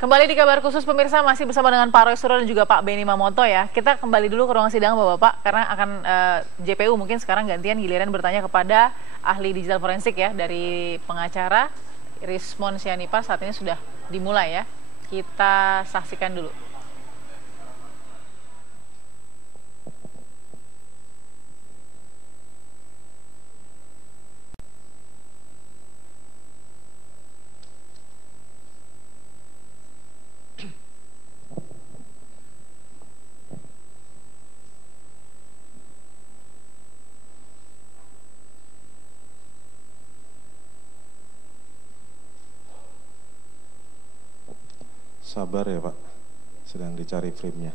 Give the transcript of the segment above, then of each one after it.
Kembali di kabar khusus pemirsa, masih bersama dengan Pak Roy Suryo dan juga Pak Benny Mamoto ya. Kita kembali dulu ke ruang sidang Bapak-Bapak karena akan JPU mungkin sekarang gantian giliran bertanya kepada ahli digital forensik ya dari pengacara Rismon Sianipar. Saat ini sudah dimulai ya. Kita saksikan dulu. Sabar ya Pak, sedang dicari frame-nya.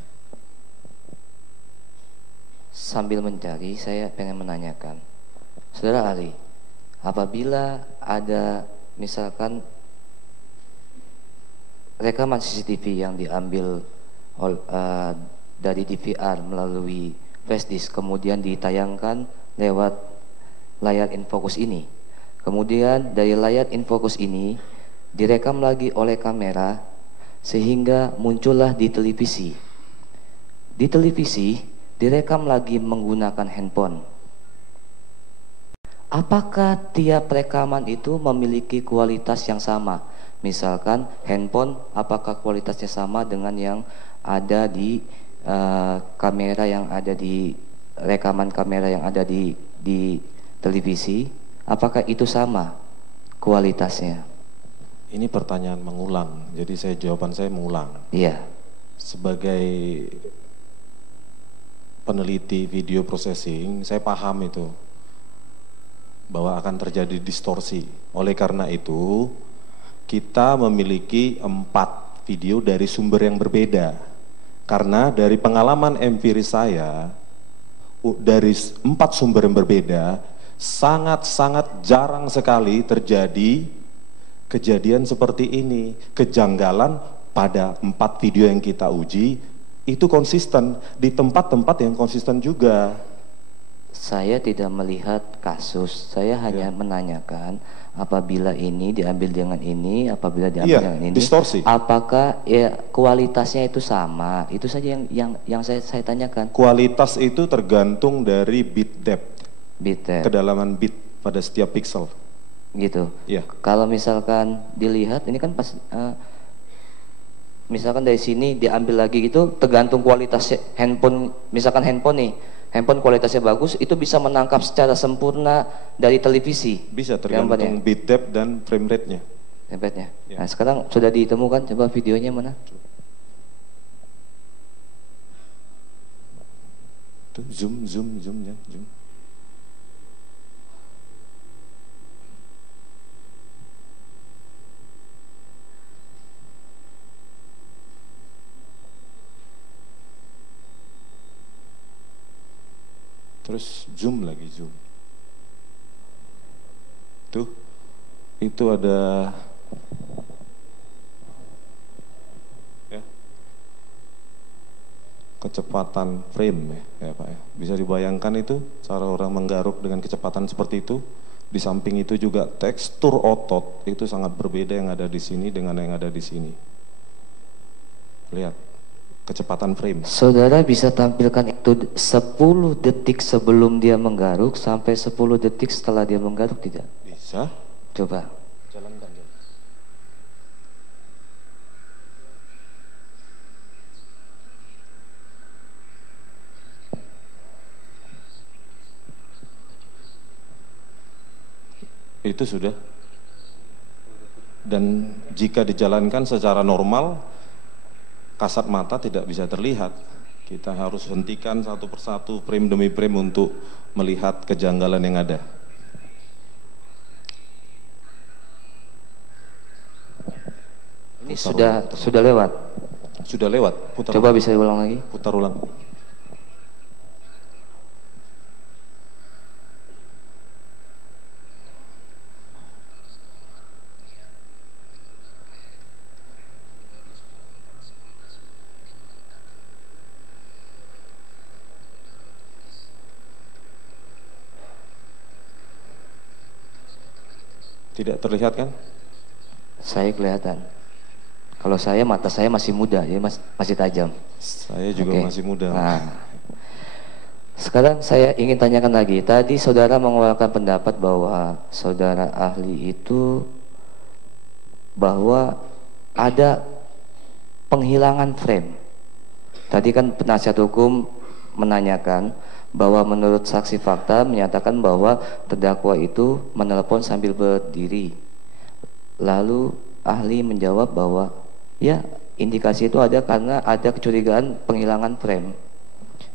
Sambil mencari, saya pengen menanyakan, Saudara ahli, apabila ada misalkan rekaman CCTV yang diambil dari DVR melalui flash disk, kemudian ditayangkan lewat layar infocus ini, kemudian dari layar infocus ini direkam lagi oleh kamera sehingga muncullah di televisi. Di televisi direkam lagi menggunakan handphone. Apakah tiap rekaman itu memiliki kualitas yang sama? Misalkan handphone, apakah kualitasnya sama dengan yang ada di kamera yang ada di rekaman kamera yang ada di televisi? Apakah itu sama kualitasnya? Ini pertanyaan mengulang, jadi jawaban saya mengulang. Iya. Sebagai peneliti video processing, saya paham itu bahwa akan terjadi distorsi. Oleh karena itu, kita memiliki 4 video dari sumber yang berbeda. Karena dari pengalaman empiris saya, dari 4 sumber yang berbeda, sangat-sangat jarang sekali terjadi kejadian seperti ini. Kejanggalan pada 4 video yang kita uji itu konsisten di tempat-tempat yang konsisten juga. Saya tidak melihat kasus, saya hanya menanyakan apabila ini diambil dengan ini, apabila diambil dengan ini, distorsi. Apakah ya kualitasnya itu sama? Itu saja yang saya tanyakan. Kualitas itu tergantung dari bit depth, kedalaman bit pada setiap pixel. Gitu. Iya. Kalau misalkan dilihat ini kan pas misalkan dari sini diambil lagi gitu, tergantung kualitas handphone. Misalkan handphone nih, handphone kualitasnya bagus, itu bisa menangkap secara sempurna dari televisi. Bisa tergantung bit depth dan frame rate-nya. Ya. Nah, sekarang sudah ditemukan, coba videonya mana? Tuh, zoom ya, zoom. Terus zoom lagi, zoom. Tuh, itu ada ya, kecepatan frame ya Pak ya. Bisa dibayangkan itu cara orang menggaruk dengan kecepatan seperti itu. Di samping itu juga tekstur otot itu sangat berbeda yang ada di sini dengan yang ada di sini. Lihat kecepatan frame. Saudara bisa tampilkan itu 10 detik sebelum dia menggaruk sampai 10 detik setelah dia menggaruk tidak? Bisa. Coba. Jalankan. Itu sudah. Dan jika dijalankan secara normal, kasat mata tidak bisa terlihat. Kita harus hentikan satu persatu frame demi frame untuk melihat kejanggalan yang ada. Ini sudah lewat. Sudah lewat. Putar Coba bisa diulang lagi. Putar ulang. Tidak terlihat kan? Saya kelihatan. Kalau saya mata saya masih muda, jadi masih tajam. Saya juga Oke. masih muda. Nah, sekarang saya ingin tanyakan lagi. Tadi saudara mengeluarkan pendapat bahwa saudara ahli itu bahwa ada penghilangan frame. Tadi kan penasihat hukum menanyakan bahwa menurut saksi fakta menyatakan bahwa terdakwa itu menelepon sambil berdiri. Lalu ahli menjawab bahwa ya indikasi itu ada karena ada kecurigaan penghilangan frame.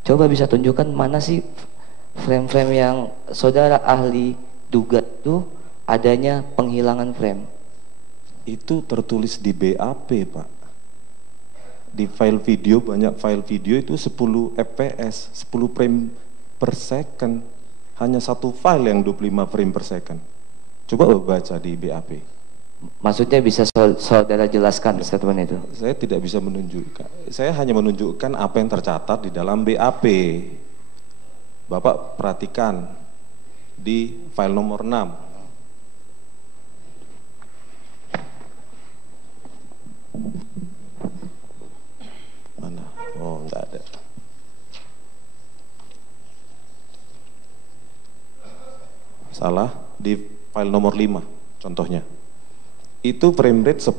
Coba bisa tunjukkan mana sih frame-frame yang saudara ahli duga itu adanya penghilangan frame. Itu tertulis di BAP, Pak. Di file video, banyak file video itu 10 fps, 10 frame per second. Hanya satu file yang 25 frame per second. Coba baca di BAP. Maksudnya bisa saudara jelaskan statement itu? Saya tidak bisa menunjukkan. Saya hanya menunjukkan apa yang tercatat di dalam BAP. Bapak perhatikan di file nomor 6. Mana? Oh, enggak ada. Salah, di file nomor 5 contohnya. Itu frame rate 10.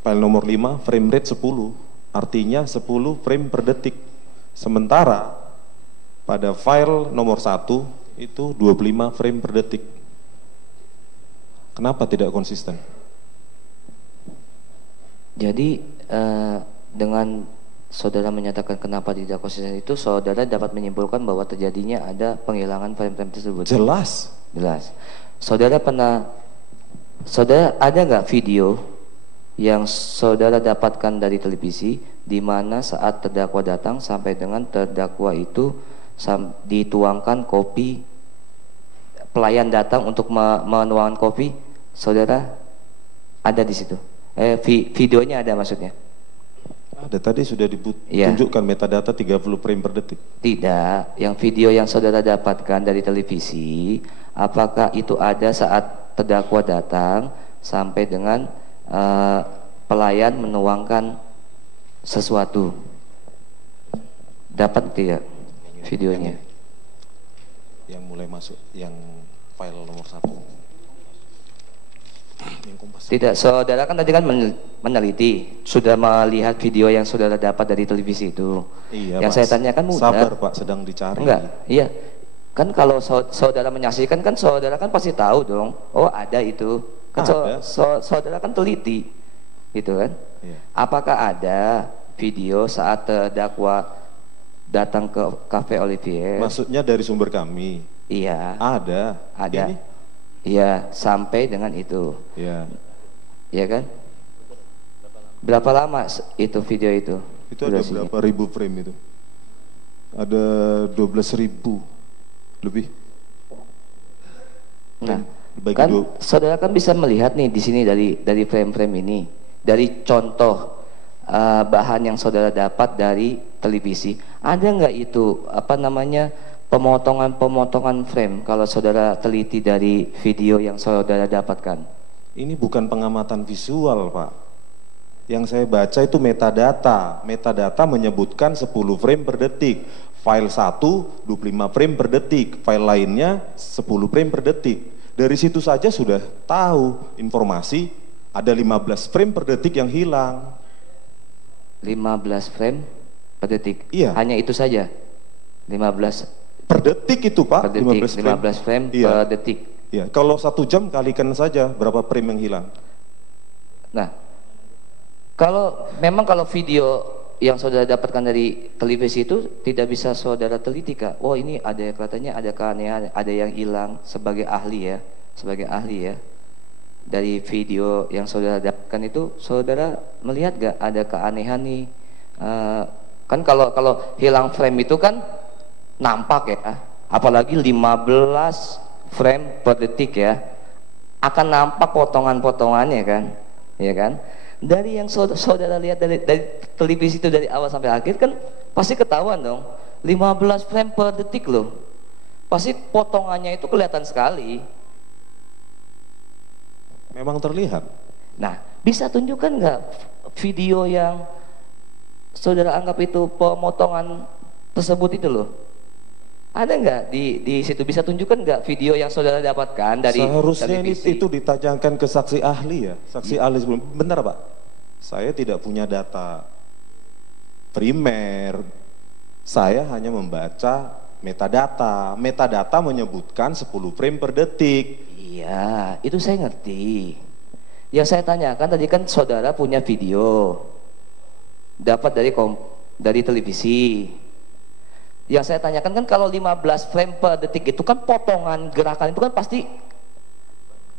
File nomor 5 frame rate 10, artinya 10 frame per detik. Sementara pada file nomor 1 itu 25 frame per detik. Kenapa tidak konsisten? Jadi dengan saudara menyatakan kenapa tidak konsisten itu, saudara dapat menyimpulkan bahwa terjadinya ada penghilangan frame-frame tersebut. Jelas. Jelas. Saudara ada nggak video yang saudara dapatkan dari televisi di mana saat terdakwa datang sampai dengan terdakwa itu dituangkan kopi, pelayan datang untuk menuangkan kopi, saudara ada di situ? Videonya ada maksudnya? Ada, tadi sudah ditunjukkan metadata 30 frame per detik. Tidak, yang video yang saudara dapatkan dari televisi, apakah itu ada saat terdakwa datang sampai dengan pelayan menuangkan sesuatu? Dapat tidak videonya? Yang mulai masuk, yang file nomor 1. Tidak, saudara kan tadi kan meneliti, sudah melihat video yang saudara dapat dari televisi itu. Iya, yang Mas. saya tanyakan mudah. Sabar Pak, sedang dicari. Enggak, iya. Kan kalau saudara menyaksikan kan saudara kan pasti tahu dong. Oh ada itu. Kan Ada. saudara kan teliti, gitu kan? Iya. Apakah ada video saat terdakwa datang ke Cafe Olivier? Maksudnya dari sumber kami? Iya. Ada. Ada. Ini? Iya, sampai dengan itu. Iya. Iya kan? Berapa lama itu video itu? Itu ada durasinya? berapa ribu frame itu? Ada 12.000 lebih. Nah, Bagi kan saudara kan bisa melihat nih di sini dari frame-frame ini, dari contoh bahan yang saudara dapat dari televisi. Ada nggak itu apa namanya pemotongan frame kalau saudara teliti dari video yang saudara dapatkan? Ini bukan pengamatan visual, Pak. Yang saya baca itu metadata. Metadata menyebutkan 10 frame per detik. File 1 25 frame per detik, file lainnya 10 frame per detik. Dari situ saja sudah tahu informasi ada 15 frame per detik yang hilang. 15 frame per detik. Iya. Hanya itu saja. 15 Per detik itu, Pak. per detik, 15 frame Iya. per detik. Iya, kalau 1 jam kalikan saja berapa frame yang hilang. Nah, memang kalau video yang saudara dapatkan dari televisi itu tidak bisa saudara teliti, Kak. Oh, ini ada katanya ada keanehan, ada yang hilang sebagai ahli ya. Dari video yang saudara dapatkan itu, saudara melihat gak ada keanehan nih? Kan kalau hilang frame itu kan nampak ya, apalagi 15 frame per detik ya, akan nampak potongan-potongannya kan, ya kan? Dari yang saudara lihat dari televisi itu dari awal sampai akhir kan pasti ketahuan dong, 15 frame per detik loh, pasti potongannya itu kelihatan sekali. Memang terlihat. Nah, bisa tunjukkan nggak video yang saudara anggap itu pemotongan tersebut itu loh? Ada nggak di situ, bisa tunjukkan nggak video yang saudara dapatkan dari Seharusnya televisi? itu ditajangkan ke saksi ahli ya, saksi ahli sebelum. Benar Pak, saya tidak punya data primer, saya hanya membaca metadata. Metadata menyebutkan 10 frame per detik. Iya, itu saya ngerti. Yang saya tanyakan tadi kan saudara punya video dapat dari televisi. Yang saya tanyakan kan kalau 15 frame per detik itu kan potongan gerakan itu kan pasti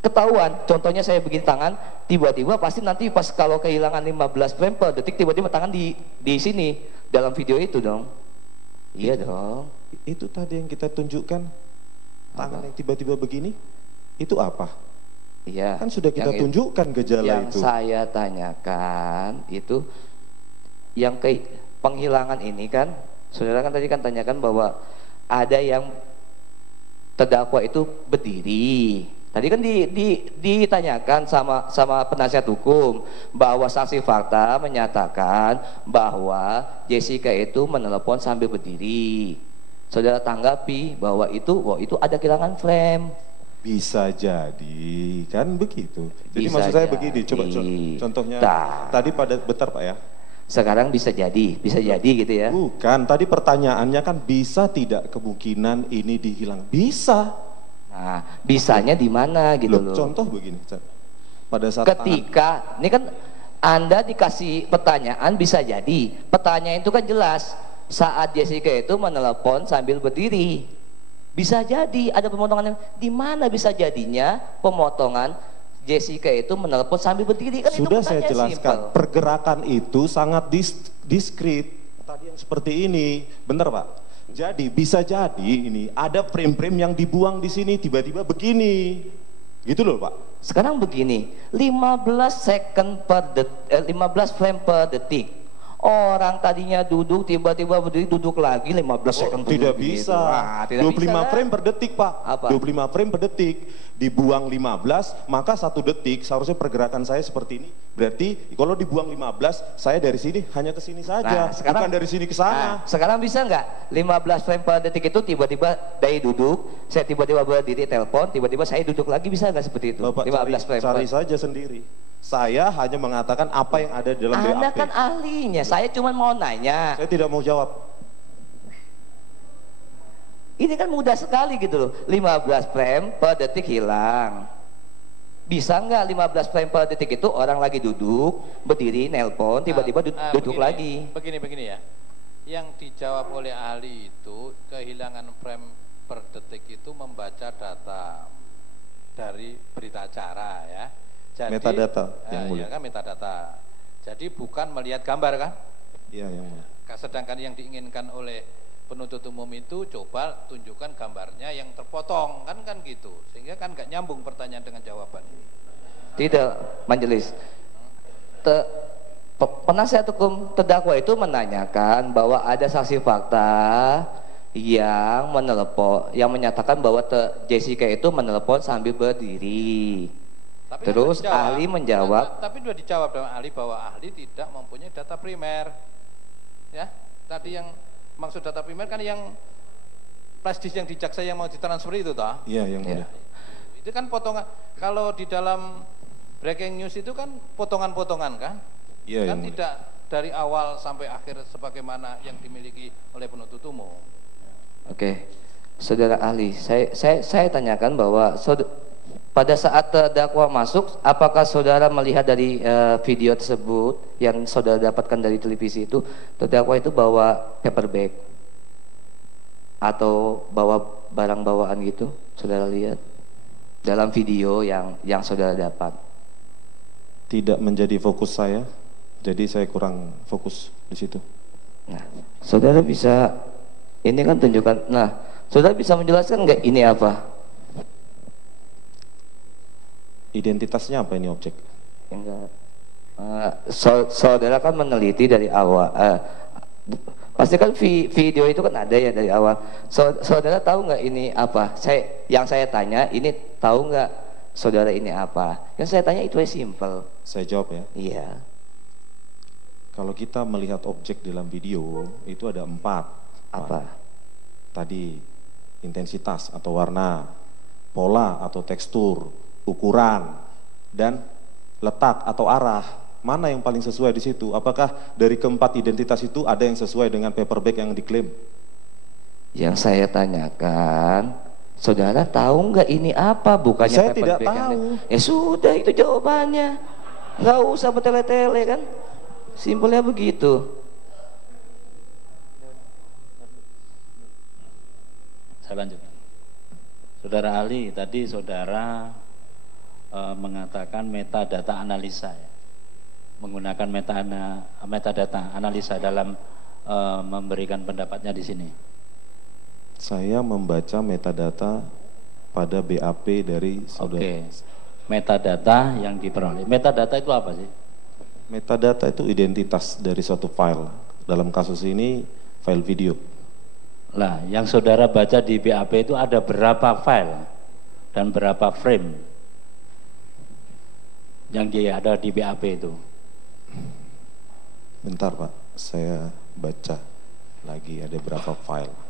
ketahuan. Contohnya saya begini tangan, tiba-tiba pasti nanti pas kalau kehilangan 15 frame per detik tiba-tiba tangan di sini dalam video itu dong. Iya dong. Itu tadi yang kita tunjukkan, tangan yang tiba-tiba begini, itu apa? Iya. Kan sudah kita tunjukkan gejala yang itu. Yang saya tanyakan itu yang penghilangan ini kan, saudara kan tadi kan tanyakan bahwa ada yang terdakwa itu berdiri. Tadi kan ditanyakan sama penasihat hukum bahwa saksi fakta menyatakan bahwa Jessica itu menelepon sambil berdiri. Saudara tanggapi bahwa itu ada kehilangan frame. Bisa jadi, kan begitu. Jadi Bisa maksud saya jadi. begini, coba contohnya Nah. tadi pada bentar Pak ya. Sekarang bisa jadi gitu ya. Bukan, tadi pertanyaannya kan bisa tidak kemungkinan ini dihilang? Bisa. Nah, bisanya di mana gitu loh. Contoh begini, pada saat ketika ini kan Anda dikasih pertanyaan bisa jadi. Pertanyaan itu kan jelas. Saat Jessica itu menelepon sambil berdiri. Bisa jadi ada pemotongan. Di mana bisa jadinya pemotongan Jessica itu menelepon sambil berdiri kan? Sudah itu saya jelaskan, simple. pergerakan itu sangat diskrit. Tadi yang seperti ini, benar Pak? Jadi bisa jadi ini ada frame-frame yang dibuang di sini tiba-tiba begini, gitu loh Pak. Sekarang begini, 15 frame per detik. Orang tadinya duduk tiba-tiba berdiri, duduk lagi 15 second. Tidak bisa. Wah, tidak 25 bisa, frame per detik Pak. Apa? 25 frame per detik. Dibuang 15, maka 1 detik seharusnya pergerakan saya seperti ini. Berarti kalau dibuang 15, saya dari sini hanya ke sini saja, bukan dari sini ke sana. Sekarang bisa nggak 15 frame per detik itu tiba-tiba dari duduk, saya tiba-tiba berdiri telepon, tiba-tiba saya duduk lagi, bisa nggak seperti itu? Bapak 15 frame cari saja sendiri. Saya hanya mengatakan apa yang ada dalam BAP. Anda kan ahlinya, saya cuma mau nanya. Saya tidak mau jawab. Ini kan mudah sekali gitu loh. 15 frame per detik hilang. Bisa nggak 15 frame per detik itu orang lagi duduk, berdiri, nelpon, tiba-tiba duduk lagi. Begini ya. Yang dijawab oleh ahli itu kehilangan frame per detik itu membaca data dari berita acara ya. Jadi, metadata yang mulia. Ya kan metadata. Jadi bukan melihat gambar kan? Iya yang mulia. Sedangkan yang diinginkan oleh penuntut umum itu coba tunjukkan gambarnya yang terpotong kan gitu. Sehingga kan nggak nyambung pertanyaan dengan jawaban. Tidak, majelis. Penasihat hukum terdakwa itu menanyakan bahwa ada saksi fakta yang menelepon, yang menyatakan bahwa Jessica itu menelepon sambil berdiri. Tapi terus dijawab, ahli menjawab. Tapi sudah dijawab dengan ahli bahwa ahli tidak mempunyai data primer. Ya, tadi yang maksud data primer kan yang flash disk yang di jaksa yang mau ditransfer itu toh? Iya yang mulia. Itu kan potongan. Kalau di dalam breaking news itu kan potongan-potongan kan? Iya Kan yang tidak dari awal sampai akhir sebagaimana yang dimiliki oleh penuntut umum. Oke, saudara ahli, saya tanyakan bahwa pada saat terdakwa masuk, apakah saudara melihat dari video tersebut yang saudara dapatkan dari televisi itu, terdakwa itu bawa paper bag atau bawa barang bawaan gitu, saudara lihat dalam video yang saudara dapat? Tidak menjadi fokus saya, jadi saya kurang fokus di situ. Nah, saudara bisa, ini kan tunjukkan. Nah, saudara bisa menjelaskan nggak ini apa? Identitasnya apa ini objek? Enggak. Saudara kan meneliti dari awal. Pasti kan video itu kan ada ya dari awal. Saudara tahu nggak ini apa? Yang saya tanya ini tahu nggak saudara ini apa? Kan saya tanya itu aja simple. Saya jawab ya. Iya. Kalau kita melihat objek dalam video itu ada 4. Apa? Tadi intensitas atau warna, pola atau tekstur, ukuran, dan letak atau arah. Mana yang paling sesuai di situ? Apakah dari keempat identitas itu ada yang sesuai dengan paper bag yang diklaim? Yang saya tanyakan, saudara tahu nggak ini apa? Bukannya Saya paper tidak bag yang- tahu. Ya sudah, itu jawabannya. Nggak usah bertele-tele kan? Simpelnya begitu. Saya lanjutkan. Saudara ahli, tadi saudara mengatakan metadata analisa ya. Menggunakan metadata analisa dalam memberikan pendapatnya di sini. Saya membaca metadata pada BAP dari saudara. Oke. Metadata yang diperoleh. Metadata itu apa sih? Metadata itu identitas dari suatu file. Dalam kasus ini file video. Lah, yang saudara baca di BAP itu ada berapa file dan berapa frame yang ada di BAP itu? Bentar Pak, saya baca lagi ada berapa file.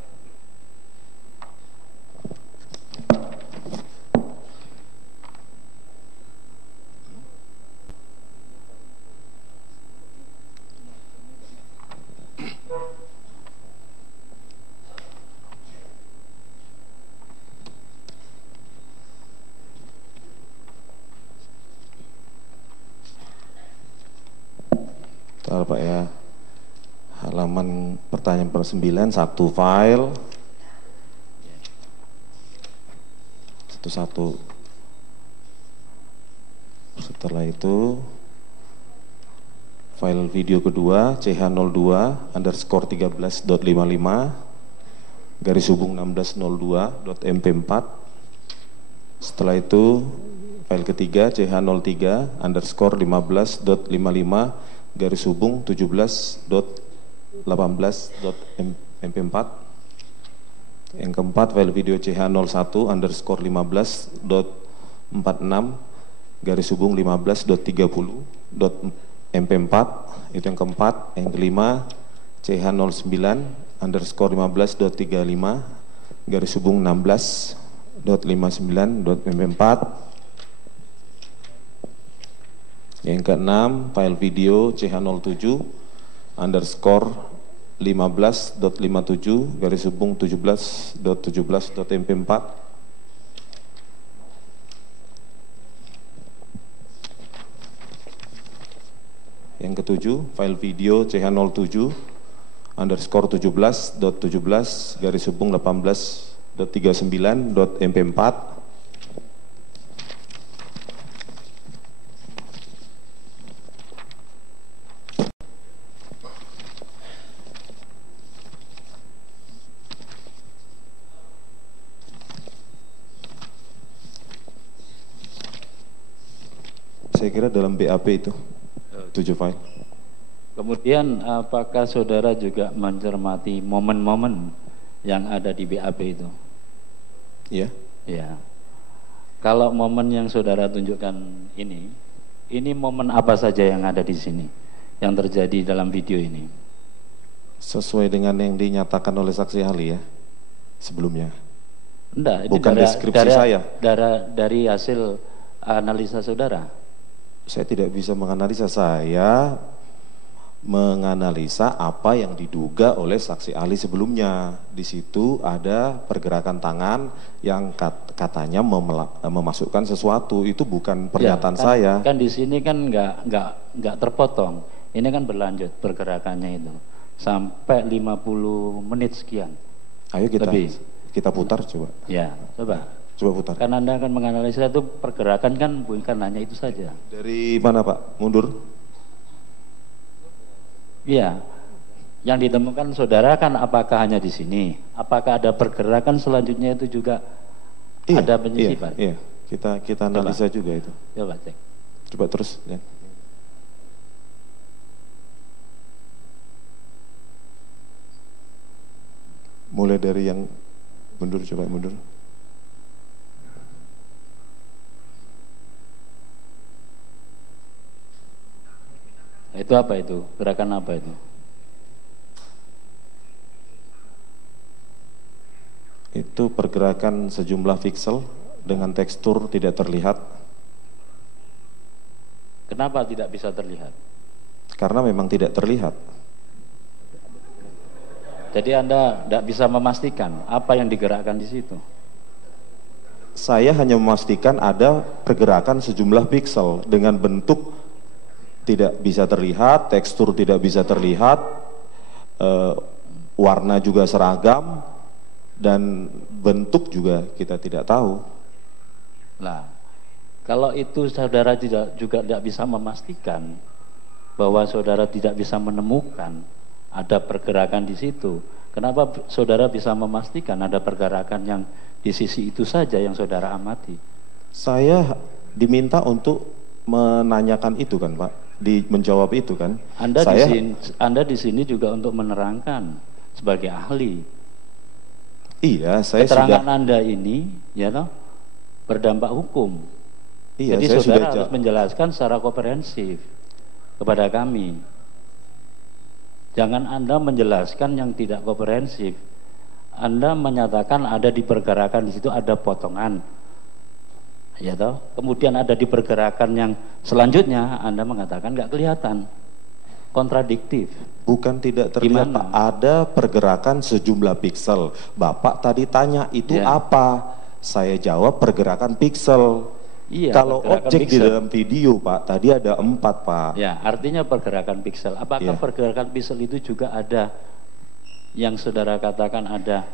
Bentar Pak ya. Halaman pertanyaan per-9, 1 file. Satu-satu. Setelah itu file video kedua ch02_13.55 garis hubung 1602.mp4. Setelah itu file ketiga ch03_15.55 garis hubung 17.18.mp4. Yang keempat file video ch01_15.46 garis hubung 15.30.mp4. Itu yang keempat. Yang kelima ch09_15.35 garis hubung 16.59.mp4. Yang keenam file video ch07_15.57 garis hubung 17.17.mp4. Yang ketujuh file video ch07_17.17 garis hubung 18.39.mp4. Saya kira dalam BAP itu 7 file. Kemudian apakah saudara juga mencermati momen-momen yang ada di BAP itu? Iya. Ya. Kalau momen yang saudara tunjukkan ini momen apa saja yang ada di sini, yang terjadi dalam video ini? Sesuai dengan yang dinyatakan oleh saksi ahli ya sebelumnya. Enggak, ini Bukan deskripsi saya. Dari hasil analisa saudara. Saya tidak bisa menganalisa, saya menganalisa apa yang diduga oleh saksi ahli sebelumnya. Di situ ada pergerakan tangan yang katanya memasukkan sesuatu. Itu bukan pernyataan saya. Kan di sini kan nggak terpotong. Ini kan berlanjut pergerakannya itu sampai 50 menit sekian. Ayo Lebih. kita putar coba. Ya, coba. Coba putar. Kan Anda akan menganalisa itu pergerakan kan bukan hanya itu saja. Dari mana Pak? Mundur? Iya. Yang ditemukan saudara kan apakah hanya di sini? Apakah ada pergerakan selanjutnya itu juga ada penyisipan? Iya. Kita analisa juga itu. Coba cek. Coba terus ya. Mulai dari yang mundur, coba mundur. Itu apa itu? Gerakan apa itu? Itu pergerakan sejumlah piksel dengan tekstur tidak terlihat. Kenapa tidak bisa terlihat? Karena memang tidak terlihat. Jadi Anda tidak bisa memastikan apa yang digerakkan di situ. Saya hanya memastikan ada pergerakan sejumlah piksel dengan bentuk tidak bisa terlihat, tekstur tidak bisa terlihat, warna juga seragam, dan bentuk juga kita tidak tahu. Nah, kalau itu saudara juga tidak bisa memastikan bahwa saudara tidak bisa menemukan ada pergerakan di situ, kenapa saudara bisa memastikan ada pergerakan yang di sisi itu saja yang saudara amati? Saya diminta untuk menanyakan itu kan Pak, menjawab itu kan. Anda di sini juga untuk menerangkan sebagai ahli. Iya, saya keterangan sudah. Anda ini, ya toh, berdampak hukum. Iya, jadi saya saudara sudah harus menjelaskan secara komprehensif kepada kami. Jangan Anda menjelaskan yang tidak komprehensif. Anda menyatakan ada di pergerakan di situ ada potongan, ya toh. Kemudian ada di pergerakan yang selanjutnya Anda mengatakan nggak kelihatan, kontradiktif. Bukan tidak terlihat Gimana? Pak, ada pergerakan sejumlah piksel. Bapak tadi tanya itu Ya. apa? Saya jawab pergerakan piksel. Iya, Kalau pergerakan objek di piksel. dalam video Pak, tadi ada 4 Pak. Ya, artinya pergerakan piksel. Apakah Ya. pergerakan piksel itu juga ada yang saudara katakan ada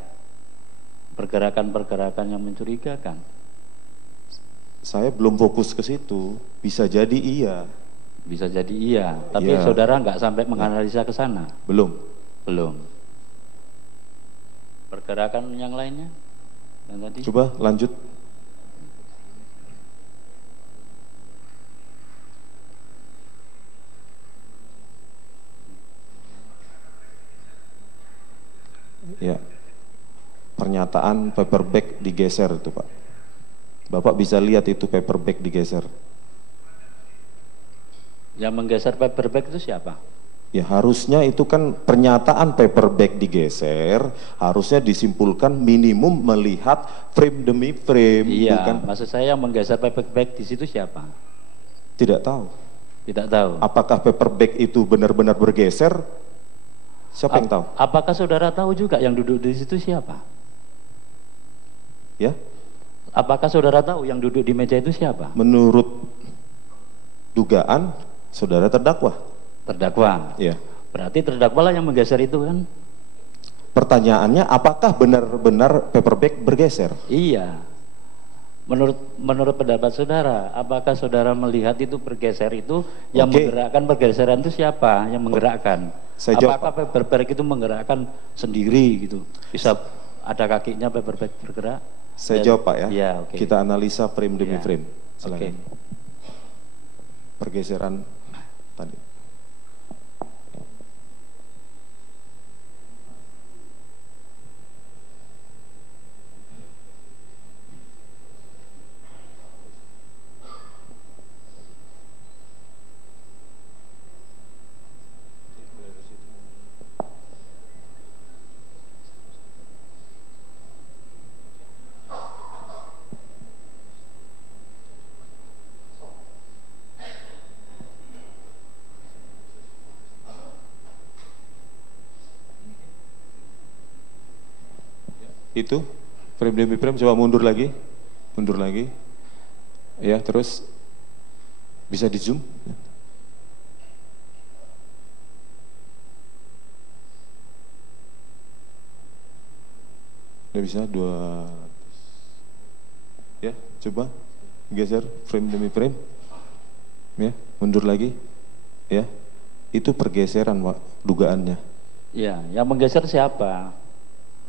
pergerakan-pergerakan yang mencurigakan? Saya belum fokus ke situ. Bisa jadi iya. Bisa jadi iya, tapi Ya. saudara nggak sampai menganalisa ke sana. Belum. Belum. Pergerakan yang lainnya? Yang tadi? Coba lanjut. Ya. Pernyataan paperback digeser itu Pak. Bapak bisa lihat itu paperback digeser. Yang menggeser paperback itu siapa? Ya harusnya itu kan pernyataan paperback digeser, harusnya disimpulkan minimum melihat frame demi frame, Iya, bukan? maksud saya yang menggeser paperback di situ siapa? Tidak tahu. Tidak tahu. Apakah paperback itu benar-benar bergeser? Siapa yang tahu? Apakah saudara tahu juga yang duduk di situ siapa? Ya, Apakah saudara tahu yang duduk di meja itu siapa? menurut dugaan saudara terdakwa. Terdakwa. Ya. Berarti terdakwa lah yang menggeser itu kan? Pertanyaannya apakah benar-benar paperback bergeser? Iya. Menurut pendapat saudara, apakah saudara melihat itu bergeser itu yang Oke. menggerakkan pergeseran itu siapa yang menggerakkan? Saya jawab, Apakah paperback itu menggerakkan sendiri gitu? Bisa ada kakinya paperback bergerak? Saya Dan- jawab Pak ya. Iya, oke. Kita analisa frame demi Iya. frame. Oke. Silakan. Pergeseran tadi. Itu frame demi frame, coba mundur lagi, ya, terus bisa di zoom. Udah bisa, ya, coba geser frame demi frame, ya, mundur lagi, ya, itu pergeseran Pak, dugaannya. Iya, yang menggeser siapa?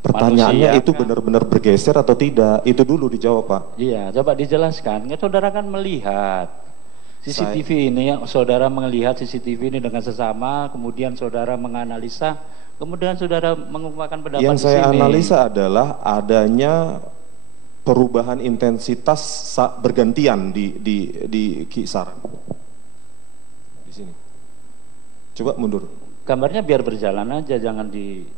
Pertanyaannya Manusia itu kan? benar-benar bergeser atau tidak? Itu dulu dijawab Pak. Iya, coba dijelaskan. Kan saudara kan melihat CCTV ini, saudara melihat CCTV ini dengan sesama, kemudian saudara menganalisa, kemudian saudara mengungkapkan pendapat Yang di saya sini. analisa adalah adanya perubahan intensitas bergantian di kisaran di sini. Coba mundur. Gambarnya biar berjalan aja, jangan di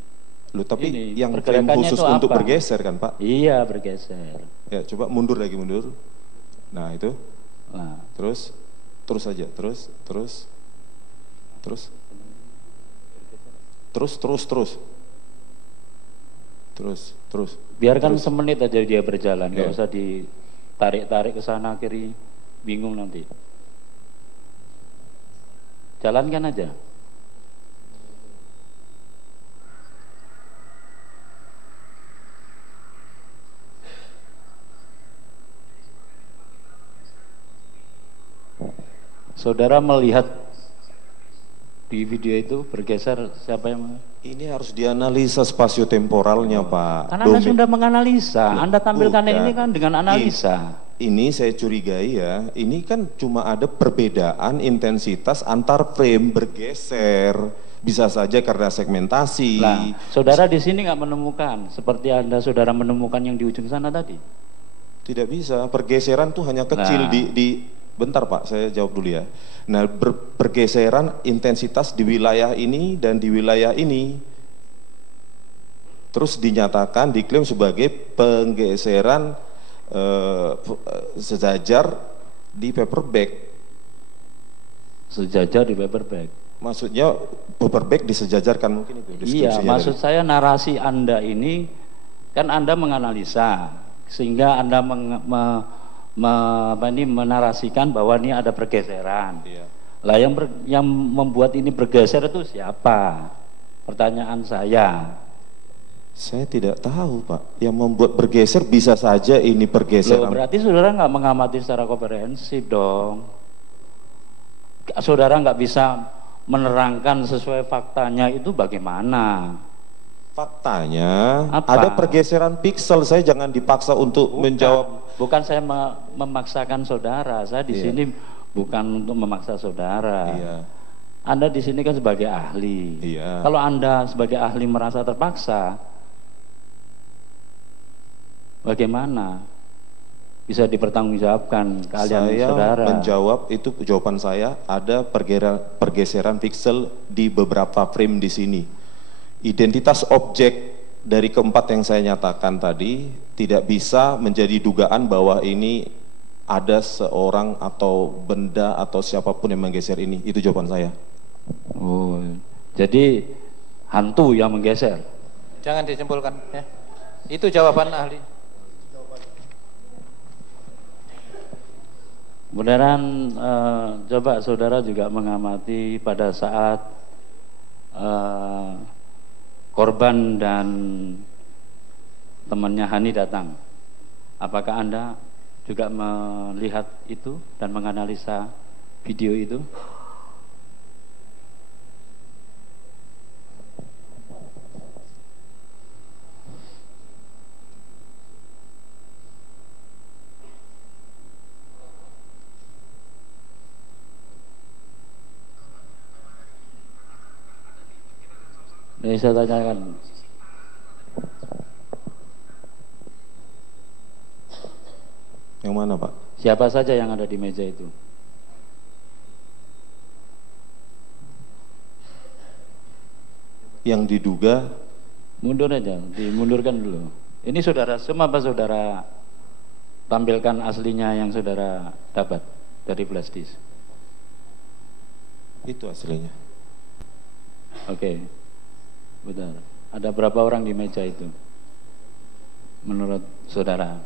Loh, tapi ini, yang frame pergerakannya khusus itu untuk apa? bergeser kan Pak? Iya, bergeser. Ya coba mundur lagi, mundur. Nah itu, Nah, terus aja, terus terus biarkan terus. semenit aja dia berjalan, nggak Iya. usah ditarik-tarik ke sana kiri, bingung nanti. Jalankan aja. Saudara melihat di video itu bergeser siapa yang? Ini harus dianalisa spasio-temporalnya Pak. Karena Anda sudah menganalisa, Anda tampilkan Bukan. ini kan dengan analisa. Ini saya curigai ya, ini kan cuma ada perbedaan intensitas antar frame bergeser. Bisa saja karena segmentasi. Nah, saudara di sini nggak menemukan seperti Anda saudara menemukan yang di ujung sana tadi. Tidak bisa, pergeseran tuh hanya kecil Nah. bentar Pak, saya jawab dulu ya. Nah, pergeseran intensitas di wilayah ini dan di wilayah ini. Terus dinyatakan, diklaim sebagai penggeseran sejajar di paperback. Sejajar di paperback. Maksudnya paperback disejajarkan mungkin itu. Iya, deskripsinya maksud tadi. saya narasi Anda ini kan Anda menganalisa sehingga Anda menarasikan bahwa ini ada pergeseran. Iya. Lah yang membuat ini bergeser itu siapa? Pertanyaan saya. Saya tidak tahu Pak. Yang membuat bergeser bisa saja ini Loh, pergeseran. berarti saudara nggak mengamati secara komprehensif dong. Saudara nggak bisa menerangkan sesuai faktanya itu bagaimana? Faktanya Apa? ada pergeseran piksel. Saya jangan dipaksa untuk menjawab. Bukan saya memaksakan saudara. Saya di Iya. sini bukan untuk memaksa saudara. Iya. Anda di sini kan sebagai ahli. Iya. Kalau Anda sebagai ahli merasa terpaksa, bagaimana bisa dipertanggungjawabkan keahlian Saya saudara? menjawab itu, jawaban saya ada pergeseran piksel di beberapa frame di sini. Identitas objek dari keempat yang saya nyatakan tadi tidak bisa menjadi dugaan bahwa ini ada seorang atau benda atau siapapun yang menggeser ini. Itu jawaban saya. Oh, jadi hantu yang menggeser. Jangan disimpulkan ya. Itu jawaban ahli. Beneran coba saudara juga mengamati pada saat korban dan temannya Hani datang. Apakah Anda juga melihat itu dan menganalisa video itu? Ini saya tanyakan. Yang mana Pak? Siapa saja yang ada di meja itu? Yang diduga Mundur aja, dimundurkan dulu. Ini saudara, semua apa saudara tampilkan aslinya yang saudara dapat dari flash disk? itu aslinya. Oke, benar. Ada berapa orang di meja itu? Menurut saudara?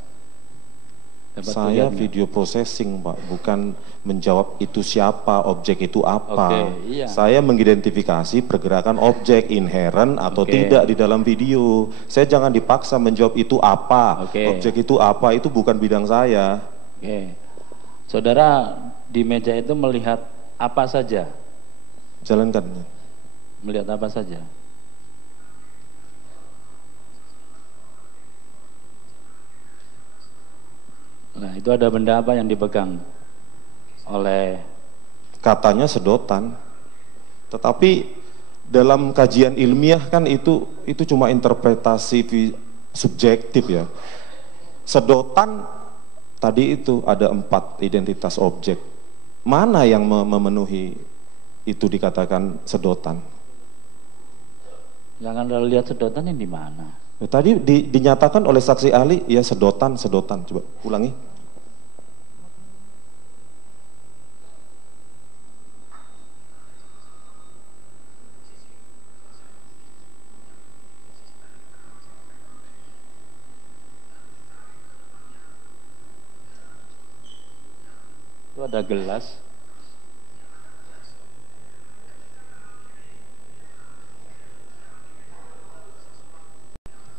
Dapat Saya lihat nggak? video processing Pak, bukan menjawab itu siapa, objek itu apa. Oke, iya. Saya mengidentifikasi pergerakan objek inherent atau Oke. tidak di dalam video. Saya jangan dipaksa menjawab itu apa, Oke. objek itu apa, itu bukan bidang saya. Oke, saudara di meja itu melihat apa saja? Jalankan. Melihat apa saja? Nah, itu ada benda apa yang dipegang oleh Katanya sedotan. Tetapi dalam kajian ilmiah kan itu cuma interpretasi subjektif ya. Sedotan tadi itu ada 4 identitas objek. Mana yang memenuhi itu dikatakan sedotan? Jangan lalu lihat sedotan yang di mana. Tadi dinyatakan oleh saksi ahli, ya sedotan. Coba ulangi. Itu ada gelas.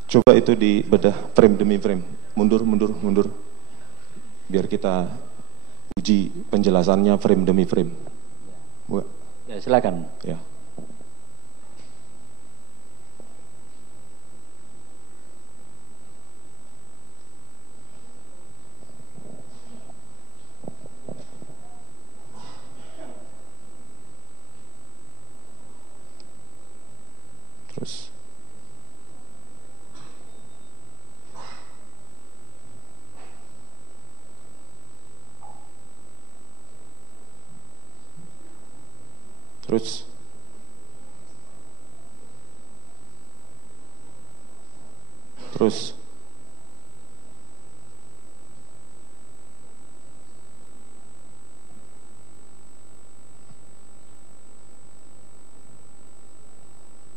Coba itu dibedah frame demi frame, mundur. Biar kita uji penjelasannya frame demi frame. Ya, silakan. Ya. Terus.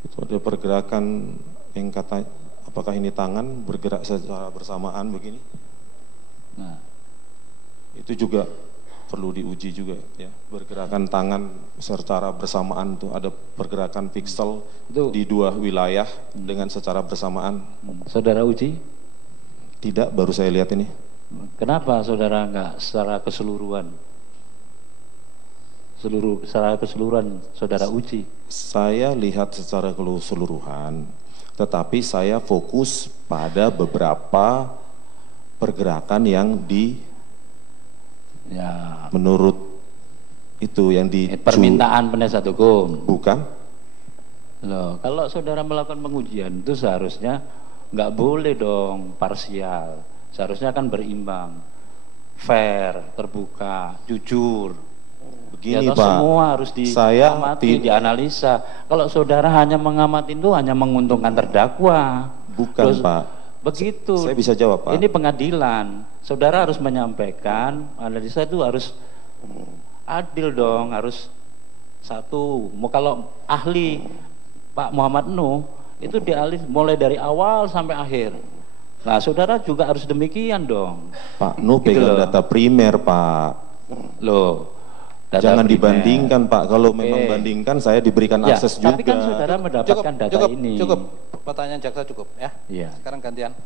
Itu ada pergerakan yang kata, apakah ini tangan bergerak secara bersamaan begini? Nah, itu juga perlu diuji juga ya, pergerakan tangan secara bersamaan tuh ada pergerakan piksel itu di dua wilayah dengan secara bersamaan. saudara uji? Tidak, baru saya lihat ini. Kenapa saudara enggak secara keseluruhan? Secara keseluruhan saudara uji? Saya lihat secara keseluruhan, tetapi saya fokus pada beberapa pergerakan yang Ya, menurut itu yang di permintaan penasihat hukum. Bukan. Loh, kalau saudara melakukan pengujian itu seharusnya nggak boleh dong parsial. Seharusnya kan berimbang, fair, terbuka, jujur. Begini ya, Pak, semua harus diamati, dianalisa. Kalau saudara hanya mengamati itu hanya menguntungkan terdakwa. Bukan Terus, Pak. Begitu. Saya bisa jawab Pak. Ini pengadilan. Saudara harus menyampaikan, analisa itu harus adil dong, harus satu. Kalau ahli Pak Muhammad Nuh itu dialih mulai dari awal sampai akhir. Nah, saudara juga harus demikian dong. Pak Nuh Gitu pegang loh. data primer Pak. Loh, data Jangan primer. dibandingkan Pak. Kalau memang bandingkan saya diberikan Ya, akses juga. tapi kan saudara mendapatkan data ini. Cukup, pertanyaan jaksa cukup ya. Iya. Sekarang gantian.